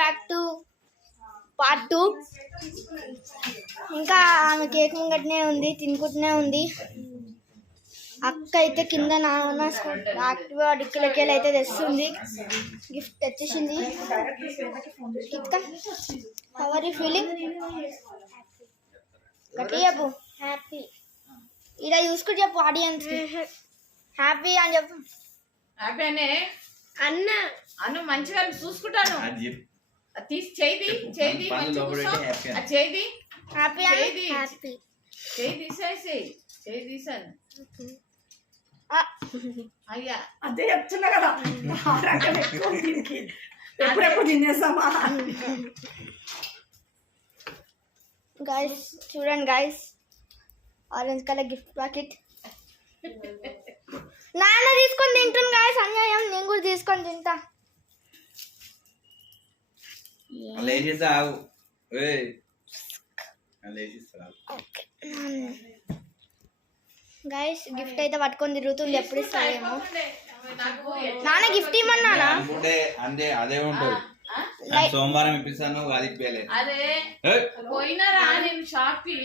Back to part 2. ఇంకా ఆమె cake ముంగట్నే ఉంది, తినుకుంటూనే ఉంది. అక్క అయితే కింద నాన్న యాక్టివా డిక్కీలకి అయితే తెస్తుంది. గిఫ్ట్ తెచ్చేసింది. How are you feeling? గట్టి చెప్పు. హ్యాపీ. ఇలా చూసుకుంటూ చెప్పు ఆడియన్స్. హ్యాపీ అని చెప్పు. హ్యాపీ అనే అన్న అను మంచిగా చూసుకుంటాను. తీసి చేయి చేయి హ్యాపీ హ్యాపీ చేయి తీసేసి చేయి తీసాను. అయ్యా అదే చెప్తున్నా కదా, ఎప్పుడెప్పుడు తినేసామా. గైస్ చూడండి guys, orange colour gift packet నాన్న తీసుకొని తింటాను గైస్. అన్యాయం, నేను కూడా తీసుకొని తింటా. గైస్ గిఫ్ట్ అయితే పట్టుకొని తిరుగుతుంది. ఎప్పుడు ఇస్తాయేమో. నాన్న గిఫ్ట్ ఇమ్మన్నానా? అదే ఉంటుంది. సోమవారం ఇప్పిస్తాను, అది ఇప్పలేదు. అదే పోయినారా నేను షాప్ కి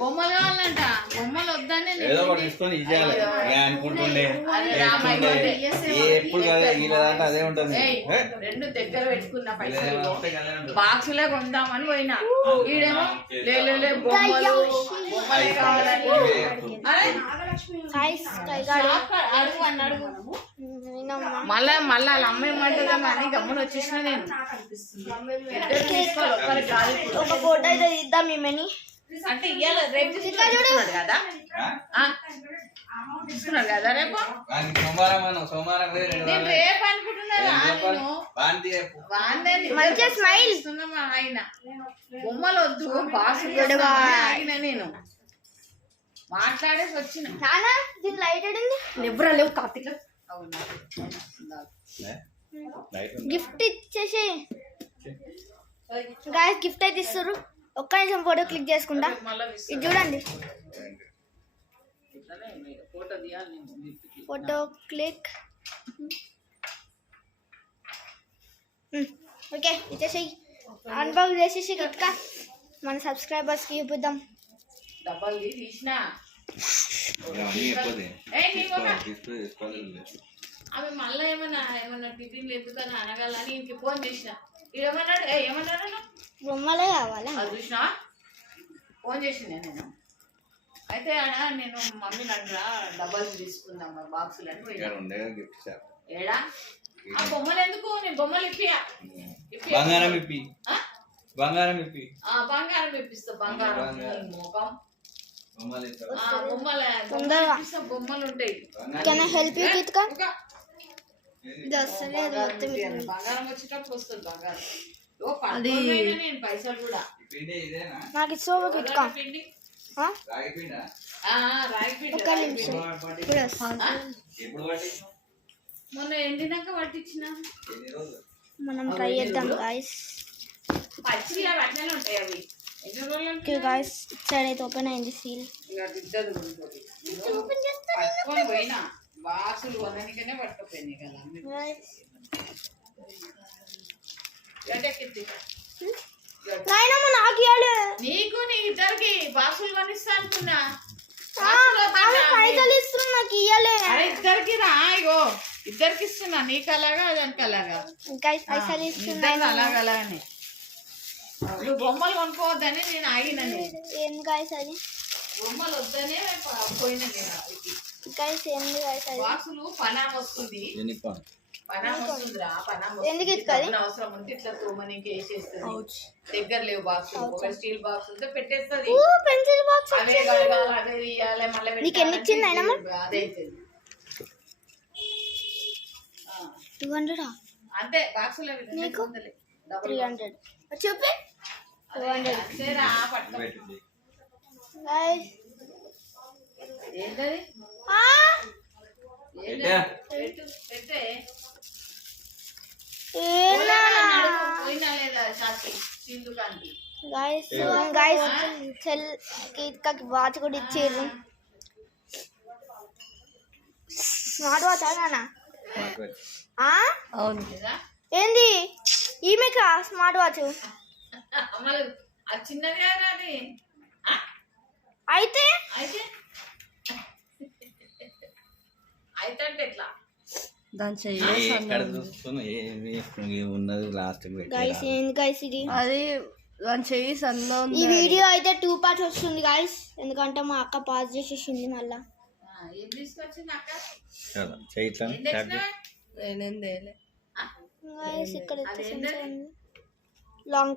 బొమ్మలు కావాలంట. బొమ్మలు వద్దని ఏదో ఒకటి తీసుకొని ఇచ్చేయాలి అనుకుంటుండే. ఎప్పుడు అదే ఉంటుంది. రెండు దగ్గర పెట్టుకున్న పైసలు బాక్సులే కొందామని పోయినా. ఈడేమో లే బొమ్మలు బొమ్మలే కావాలని అడుగు అని అడుగు. మళ్ళా వాళ్ళ అమ్మ ఏమంటుందేమో అని గమ్మున వచ్చేసిన నేను. ఒక ఫోటో అయితే ఇద్దాం ఈమెని. అంటే ఇవాళ రేపు తీసుకున్నాడు కదా, తీసుకున్నాడు కదా రేపు. సోమవారం నేను రేపు అనుకుంటున్నాను. మంచిగా స్మైల్. ఆయన బొమ్మలు వద్దు బాసు ఆగిన నేను మాట్లాడేసి వచ్చిన. నానా దీని లైట్ అడింది. ఎవరా లేవు కార్తీక్. గిఫ్ట్ ఇచ్చేసి గాయస్ గిఫ్ట్ అయితే ఇస్తారు. ఒక్క నిమిషం ఫోటో క్లిక్ చేసుకుంటా. ఇది చూడండి, ఫోటో క్లిక్. ఓకే ఇచ్చేసి అన్బాక్స్ చేసేసి గిఫ్ట్గా మన సబ్స్క్రైబర్స్కి చూపిద్దాం. డబ్బాలు తీసిన అవి మళ్ళీ ఏమన్నా టిఫిన్ లేపుతాను అనగాలని ఇంక ఫోన్ చేసిన. ఏమన్నాడు ఏమన్నాడు బొమ్మలే కావాలా చూసినా ఫోన్ చేసిందే నేను. అయితే నేను మమ్మీని అడ్రా డబ్బాలు తీసుకుందాం బాక్సులు అని పోయినా. ఏడా ఆ బొమ్మలు ఎందుకు? నేను బొమ్మలు బంగారం ఇప్పి బంగారం ఇప్పిస్తా. బంగారం మోకం బొమ్మలు ఉంటాయి. హెల్ప్ యూ కిత్కా? బంగారం వచ్చేటప్పుడు వస్తుంది. బంగారం నేను పైసలు కూడా నాకు ఇస్తావు కిత్కా? మొన్న ఎండినాక పట్టించిన. మనం ట్రై చేద్దాం గాయస్. పచ్చిగా అట్లనే ఉంటాయి అవి. ఓకే గాయస్ సైడ్ అయితే ఓపెన్ అయింది సీల్. పట్టుకొని పోయినా బాక్సులు కొననికనే పట్టుకుపోయినాయి కదా. నీకు నీ ఇద్దరికి బాక్సులు కొనిస్తా అనుకున్నా. ఇద్దరికి రా, ఇగో ఇద్దరికి ఇస్తున్నా. నీకు అలాగా దానికి అలాగా అలాగా అలాగనే. నువ్వు బొమ్మలు కొనుక్కోవద్దని నేను ఆగినని. ఏం గాయస్ అది బొమ్మలు వద్దనే పోయినా నేను. బాక్సులు పనామ వస్తుంది. పనామ వస్తుందిరా. పనామ అవసరం ఉంటే ఇట్లా తోమనికి వేసేస్తుంది. దగ్గర లేవు బాక్సులు. ఒక స్టీల్ బాక్స్ ఉంటే పెట్టేస్తుంది. అవే కడగాలి, అవే తీయాలి, మళ్ళీ అదే అవుతుంది. 200 అంతే బాక్సులు 300 చూపి. 200 ఏంటది? పెట్టే పోయినా లేదా షాప్కి స్టీల్ దుకాణానికి. వాచ్ కూడా ఇచ్చారు. స్మార్ట్ వాచ్ నాన్న? అవును ఏంది మీకు స్మార్ట్ వాచ్ మళ్ళీ అది చిన్నది కదా అది అయితే అయితే అయితే అంటే ఎట్లా దాని చెయ్యి ఎక్కడ చూస్తున్నా ఏమి ఉన్నది లాస్ట్ గైస్ ఏంది గైస్ ఇది అది దాని చెయ్యి సన్నగా ఈ ఉంది. వీడియో అయితే 2 parts వస్తుంది గైస్ ఎందుకంటే మా అక్క పాజ్ చేసేసింది మళ్ళా ఏం తీసుకొచ్చింది అక్క చేయట్లా ఏం తెచ్చినావే? నేనేం తేలే. గైస్ ఇక్కడ అదేంటది? లాంగ్